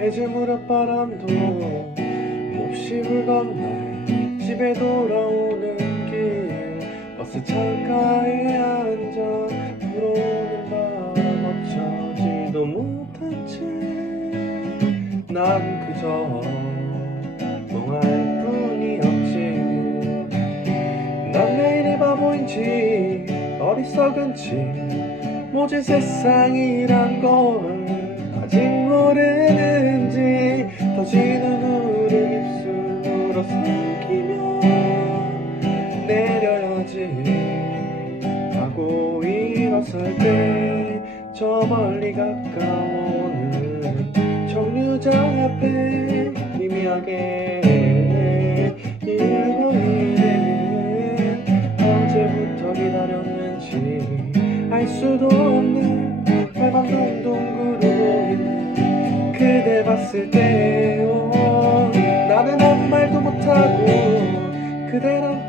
해질 무렵 바람도 몹시 불건네. 집에 돌아오는 길 버스 창가에 앉아 불어오는 바람 어쩌지도 못한 채난 그저 멍할 뿐이었지. 난 매일이 바보인지 어리석은지 모진 세상이란 걸 아직 모르는지 터지는 울음 입술로 삼키며 내려야지. 하고 일어설 때 저 멀리 가까워오는 정류장 앞에 희미하게 있는 언제부터 기다렸는지 알 수도 없는 빨간 동동구로 보이는 그대 봤을 때 오, 나는 아무 말도 못하고 그대랑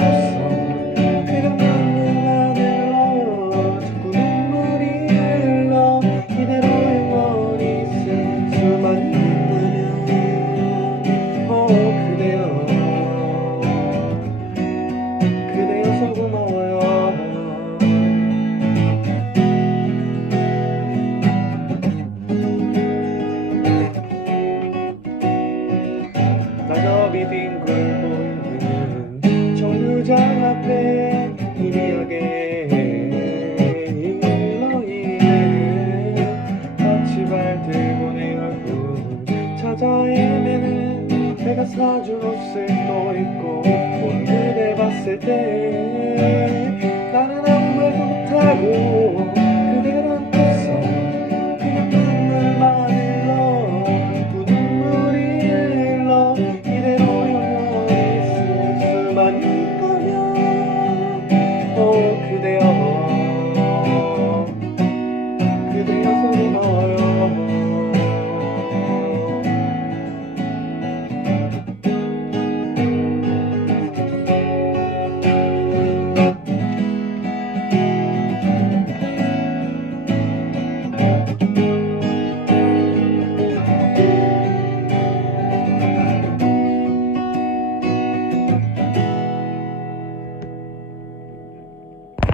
빈 공문은 정류장 앞에 희미하게 일렁이네. 터치발 들고 내 얼굴 찾아 헤매는 내가 사준 옷을 또 입고 온 그대 봤을 때 나는 아무 말도 못하고